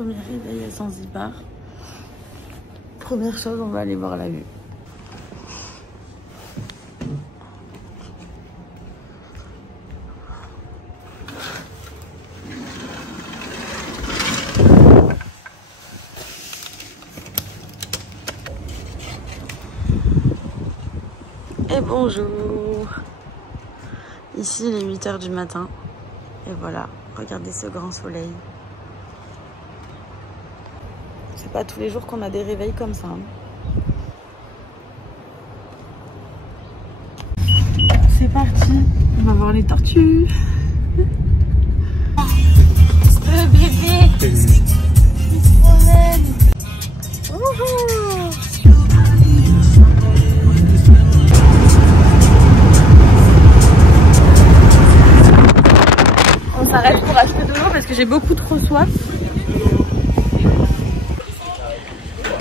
Premier réveil à Zanzibar. Première chose, on va aller voir la vue. Et bonjour. Ici il est 8 h du matin. Et voilà, regardez ce grand soleil. C'est pas tous les jours qu'on a des réveils comme ça. C'est parti, on va voir les tortues. Le bébé, il se promène. On s'arrête pour acheter de l'eau parce que j'ai beaucoup trop soif.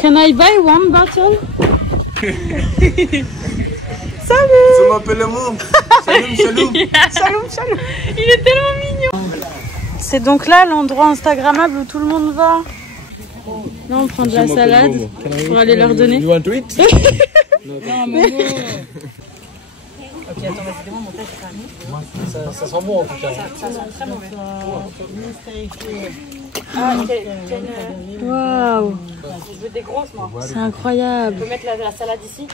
Can I buy one bottle? Salut! Ça m'appelle le monde. Salut, salut. Salut, salut. Il est tellement mignon. C'est donc là l'endroit instagrammable où tout le monde va. Là on prend de la salade pour aller leur donner. You want to eat? Non, mais non. Ok, attends, vas-y, demande mon test. Ça sent bon en tout cas. Ça sent très mauvais. Waouh, Je veux des grosses, moi. c'est incroyable. Je peux mettre la salade ici?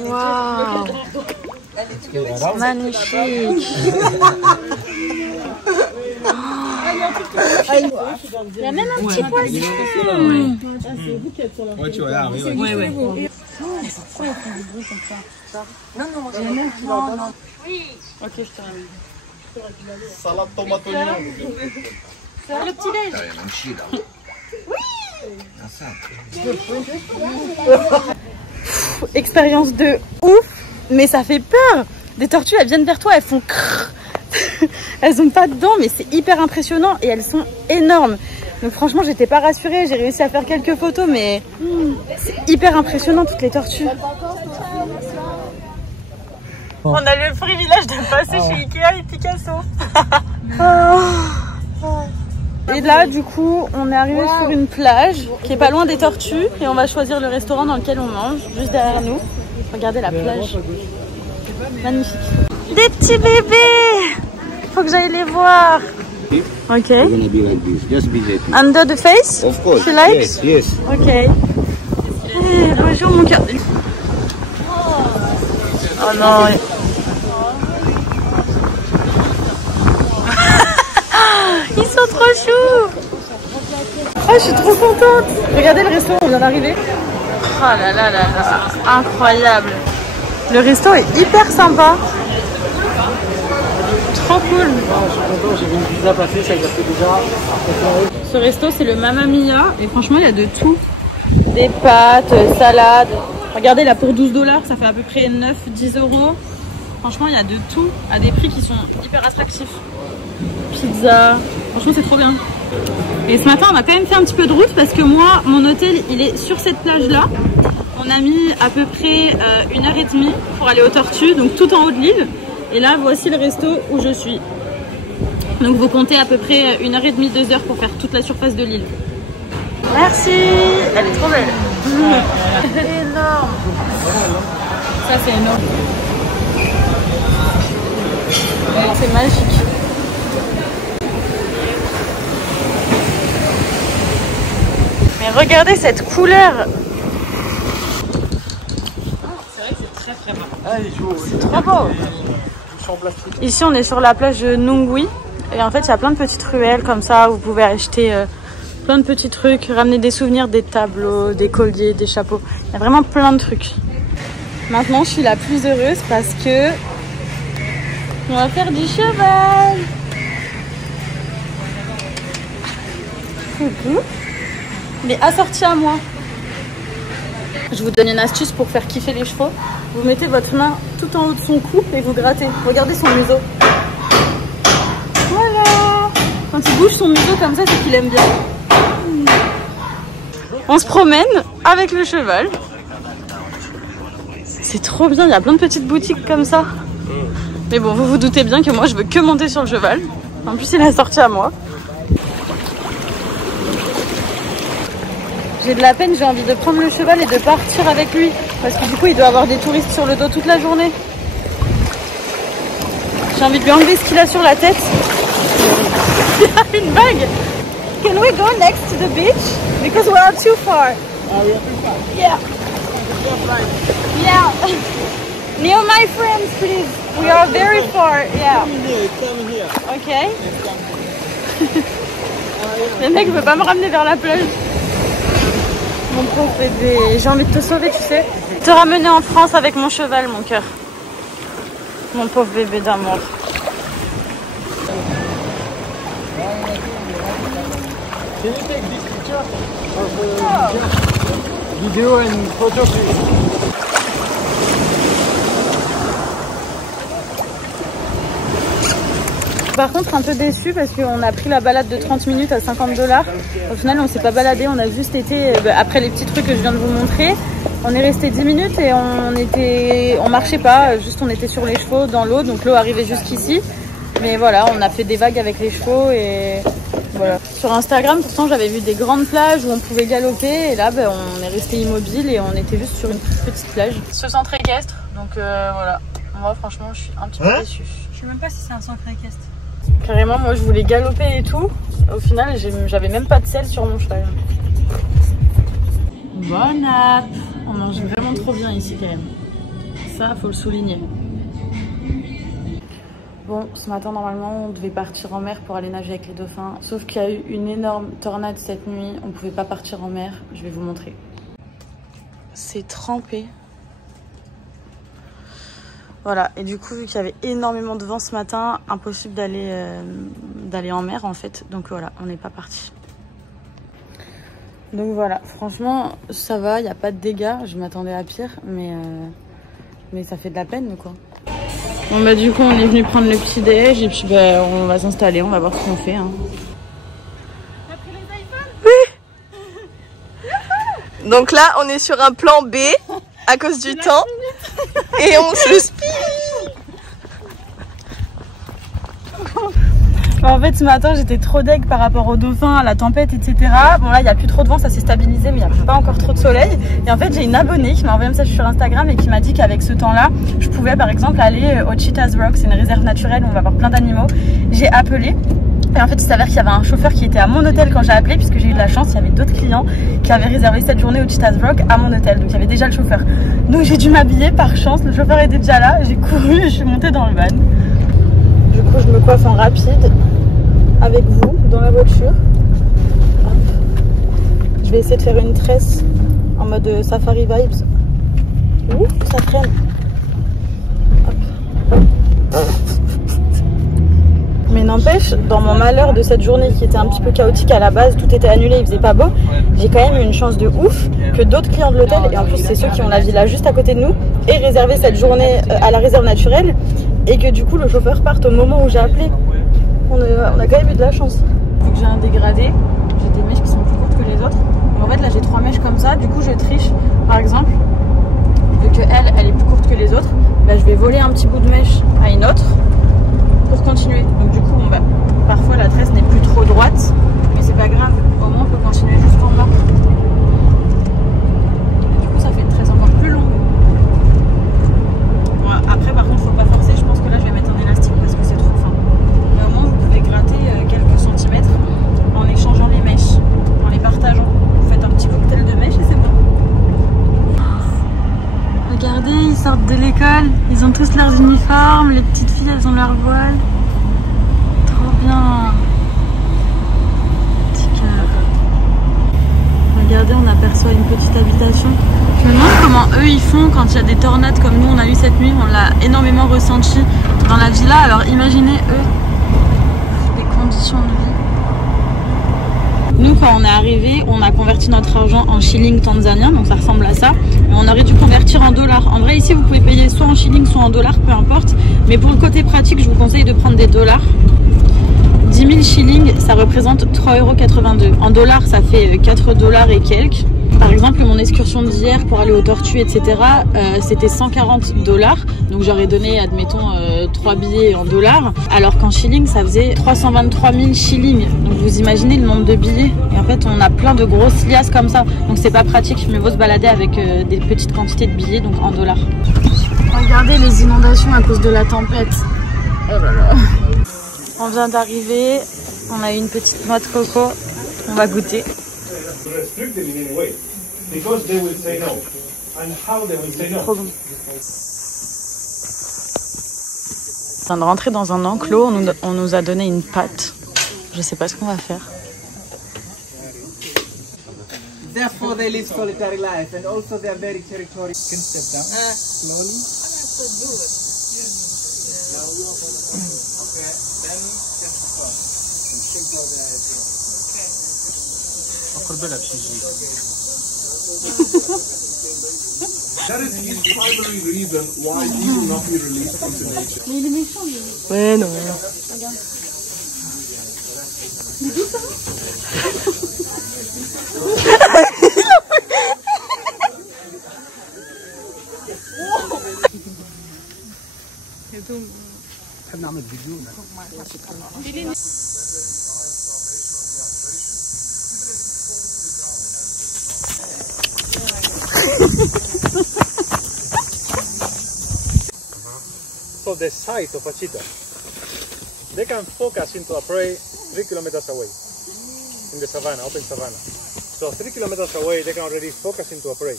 Waouh, magnifique. Il y a même un petit poisson. Ouais, tu vois, oui. Ouais. Non. Oui. Ok, je te ramène. Salade tomate oignon. C'est le petit déj. Expérience de ouf, mais ça fait peur. Des tortues, elles viennent vers toi, elles font crrr. Elles ont pas de dents, mais c'est hyper impressionnant et elles sont énormes. Donc franchement, j'étais pas rassurée. J'ai réussi à faire quelques photos, mais c'est hyper impressionnant toutes les tortues. On a le privilège de passer chez Ikea et Picasso. Et là, du coup, on est arrivé sur une plage qui est pas loin des tortues et on va choisir le restaurant dans lequel on mange, juste derrière nous. Regardez la plage. Magnifique. Des petits bébés. Faut que j'aille les voir. Ok. Under the face? Of course. She likes? Yes. Ok. Hey, bonjour mon cœur. Oh non. Ils sont trop choux. Oh, je suis trop contente. Regardez le resto, on vient d'arriver. Oh là là là là, incroyable. Le resto est hyper sympa. Trop cool. Je suis content, j'ai vu une pizza passer, ça y a fait déjà. Ce resto, c'est le Mamma Mia. Et franchement, il y a de tout. Des pâtes, salades. Regardez là, pour 12 $, ça fait à peu près 9-10 €. Franchement, il y a de tout à des prix qui sont hyper attractifs. Pizza. Franchement, c'est trop bien. Et ce matin, on a quand même fait un petit peu de route parce que moi, mon hôtel, il est sur cette plage-là. On a mis à peu près 1h30 pour aller aux tortues, donc tout en haut de l'île. Et là, voici le resto où je suis. Donc vous comptez à peu près 1h30, 2 h pour faire toute la surface de l'île. Merci. Elle est trop belle. Elle est énorme. Ça, c'est énorme. C'est magique. Mais regardez cette couleur. C'est vrai que c'est très beau. Ah, il est chaud. C'est trop beau. Ici, on est sur la plage de Nungwi. Et en fait, il y a plein de petites ruelles comme ça. Vous pouvez acheter plein de petits trucs, ramener des souvenirs, des tableaux, des colliers, des chapeaux. Il y a vraiment plein de trucs. Maintenant, je suis la plus heureuse parce que on va faire du cheval. Coucou. Il est assorti à moi. Je vous donne une astuce pour faire kiffer les chevaux. Vous mettez votre main tout en haut de son cou et vous grattez. Regardez son museau. Voilà. Quand il bouge son museau comme ça, c'est qu'il aime bien. On se promène avec le cheval. C'est trop bien, il y a plein de petites boutiques comme ça. Mais bon, vous vous doutez bien que moi, je veux que monter sur le cheval. En plus, il est assorti à moi. J'ai de la peine, j'ai envie de prendre le cheval et de partir avec lui. Parce que du coup, il doit avoir des touristes sur le dos toute la journée. J'ai envie de lui enlever ce qu'il a sur la tête. Il y a une vague. Can we go next to the beach? Because we are too far. Yeah. Yeah. Near my friends, please. We are very far. Yeah. Okay. Le mec veut pas me ramener vers la plage. Mon pauvre bébé, j'ai envie de te sauver, tu sais. Te ramener en France avec mon cheval, mon cœur. Mon pauvre bébé d'amour. Can you take this picture of video and photo, please? Par contre, un peu déçu parce qu'on a pris la balade de 30 minutes à 50 $. Au final, on s'est pas baladé, on a juste été, après les petits trucs que je viens de vous montrer, on est resté 10 minutes et on marchait pas, juste on était sur les chevaux dans l'eau, donc l'eau arrivait jusqu'ici. Mais voilà, on a fait des vagues avec les chevaux et voilà. Sur Instagram, pourtant, j'avais vu des grandes plages où on pouvait galoper et là, on est resté immobile et on était juste sur une petite plage. Ce centre équestre, donc voilà. Moi, franchement, je suis un petit peu déçue. Je sais même pas si c'est un centre équestre. Carrément, moi je voulais galoper et tout. Au final, j'avais même pas de sel sur mon cheval. Bonne app. On mange vraiment trop bien ici quand même. Ça, faut le souligner. Bon, ce matin, normalement, on devait partir en mer pour aller nager avec les dauphins. Sauf qu'il y a eu une énorme tornade cette nuit. On pouvait pas partir en mer. Je vais vous montrer. C'est trempé. Voilà, et du coup, vu qu'il y avait énormément de vent ce matin, impossible d'aller en mer en fait. Donc voilà, on n'est pas parti. Donc voilà, franchement, ça va, il n'y a pas de dégâts. Je m'attendais à pire, mais ça fait de la peine quoi. Bon bah du coup, on est venu prendre le petit déj et puis on va s'installer, on va voir ce qu'on fait. Hein. T'as pris les iPhones? Oui. Donc là, on est sur un plan B à cause du temps. Et on se spie. En fait, ce matin, j'étais trop deg par rapport aux dauphins, à la tempête, etc. Bon, là, il n'y a plus trop de vent, ça s'est stabilisé, mais il n'y a pas encore trop de soleil. Et en fait, j'ai une abonnée qui m'a envoyé un message sur Instagram et qui m'a dit qu'avec ce temps-là, je pouvais, par exemple, aller au Cheetah's Rock. C'est une réserve naturelle où on va voir plein d'animaux. J'ai appelé. Et en fait, il s'avère qu'il y avait un chauffeur qui était à mon hôtel quand j'ai appelé, puisque j'ai eu de la chance, il y avait d'autres clients qui avaient réservé cette journée au Cheetah's Rock à mon hôtel. Donc il y avait déjà le chauffeur. Donc j'ai dû m'habiller, par chance, le chauffeur était déjà là, j'ai couru et je suis montée dans le van. Du coup, je me coiffe en rapide avec vous dans la voiture. Hop. Je vais essayer de faire une tresse en mode safari vibes. Ouh, ça traîne. Hop. Mais n'empêche, dans mon malheur de cette journée qui était un petit peu chaotique à la base, tout était annulé, il faisait pas beau, j'ai quand même eu une chance de ouf que d'autres clients de l'hôtel, et en plus c'est ceux qui ont la villa juste à côté de nous, aient réservé cette journée à la réserve naturelle, et que du coup le chauffeur parte au moment où j'ai appelé. On a quand même eu de la chance. Vu que j'ai un dégradé, j'ai des mèches qui sont plus courtes que les autres. Et en fait là j'ai 3 mèches comme ça, du coup je triche. Par exemple, vu que elle est plus courte que les autres, bah, je vais voler un petit bout de mèche à une autre pour continuer. Donc du coup parfois la tresse n'est plus trop droite, mais c'est pas grave, au moins on peut continuer jusqu'en bas. Et du coup ça fait une tresse encore plus longue. Bon, après par contre faut pas forcer, je pense que là je vais mettre un élastique parce que c'est trop fin. Mais au moins vous pouvez gratter quelques centimètres en échangeant les mèches, en les partageant. Vous faites un petit cocktail de mèches et c'est bon. Regardez, ils sortent de l'école, ils ont tous leurs uniformes, les petites filles elles ont leur voile. Trop bien. Petit cœur. Regardez, on aperçoit une petite habitation. Je me demande comment eux ils font quand il y a des tornades comme nous on a eu cette nuit, on l'a énormément ressenti dans la villa. Alors imaginez eux, les conditions de vie. Nous quand on est arrivé, on a converti notre argent en shilling tanzanien, donc ça ressemble à ça. Mais on aurait dû convertir en dollars. En vrai ici vous pouvez payer soit en shilling soit en dollars, peu importe. Mais pour le côté pratique, je vous conseille de prendre des dollars. 10 000 shillings, ça représente 3,82 €. En dollars, ça fait 4 $ et quelques. Par exemple, mon excursion d'hier pour aller aux tortues, etc., c'était 140 $. Donc j'aurais donné, admettons, 3 billets en dollars. Alors qu'en shillings, ça faisait 323 000 shillings. Donc vous imaginez le nombre de billets. Et en fait, on a plein de grosses liasses comme ça. Donc c'est pas pratique. Mieux vaut se balader avec des petites quantités de billets, donc en dollars. Regardez les inondations à cause de la tempête. Oh là là. On vient d'arriver. On a eu une petite noix de coco. On va goûter. Trop bon. On vient de rentrer dans un enclos. On nous a donné une pâte. Je sais pas ce qu'on va faire. Therefore, they live solitary life, and also they are very territorial. You can step down slowly. Okay, then just stop. Simple that. That is his primary reason why he will not be released into nature. Mais il est méchant, lui. Ouais, non. Regarde. So the sight of a cheetah, they can focus into a prey 3 kilometers away in the savannah, open savannah. So 3 kilometers away, they can already focus into a prey.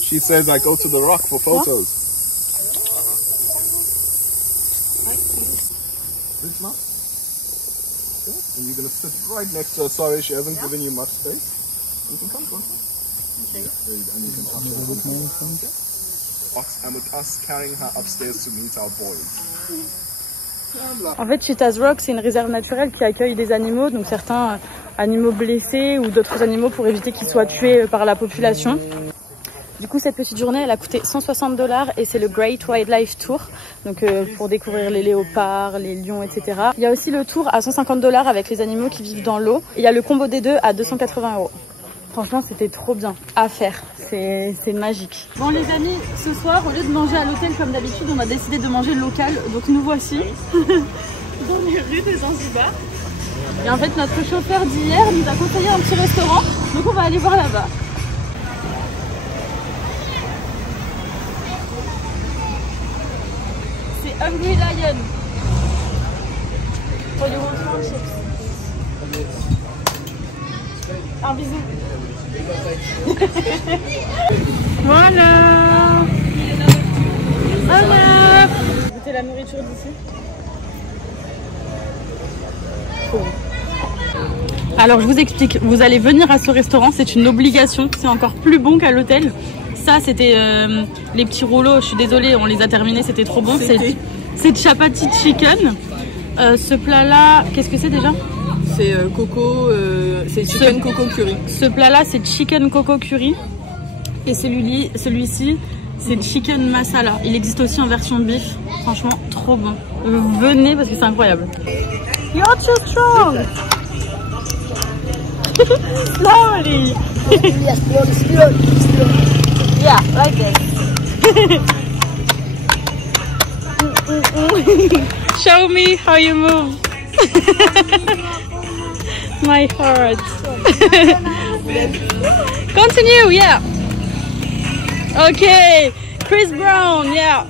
She says I go to the rock for photos. This now? Okay. And you're going to sit right next to her. Sorry, she hasn't given you much space. You can come closer. Okay. And you can talk to her. Okay. And with us carrying her upstairs to meet our boys. En fait, Cheetah's Rock, c'est une réserve naturelle qui accueille des animaux, donc certains animaux blessés ou d'autres animaux pour éviter qu'ils soient tués par la population. Du coup, cette petite journée, elle a coûté 160 $ et c'est le Great Wildlife Tour, donc pour découvrir les léopards, les lions, etc. Il y a aussi le tour à 150 $ avec les animaux qui vivent dans l'eau. Il y a le combo des deux à 280 €. Franchement, c'était trop bien à faire. C'est magique. Bon les amis, ce soir, au lieu de manger à l'hôtel comme d'habitude, on a décidé de manger local. Donc nous voici dans les rues de Zanzibar. Et en fait, notre chauffeur d'hier nous a conseillé un petit restaurant. Donc on va aller voir là-bas. C'est Hungry Lion. Pour du restaurant chips. Un bisou. Voilà. Voilà. Goûtez la nourriture d'ici. Cool. Alors je vous explique, vous allez venir à ce restaurant, c'est une obligation, c'est encore plus bon qu'à l'hôtel. Ça c'était les petits rouleaux, je suis désolée, on les a terminés, c'était trop bon. C'est chapati chicken. Ce plat là, qu'est-ce que c'est déjà? C'est coco, c'est chicken coco curry. Ce plat là c'est chicken coco curry. Et celui-ci c'est chicken masala. Il existe aussi en version beef. Franchement trop bon. Venez parce que c'est incroyable. You're too strong. Slowly. Yes, slowly. Yeah, like this. Show me how you move. My heart. Continue, yeah. Okay, Chris Brown, yeah.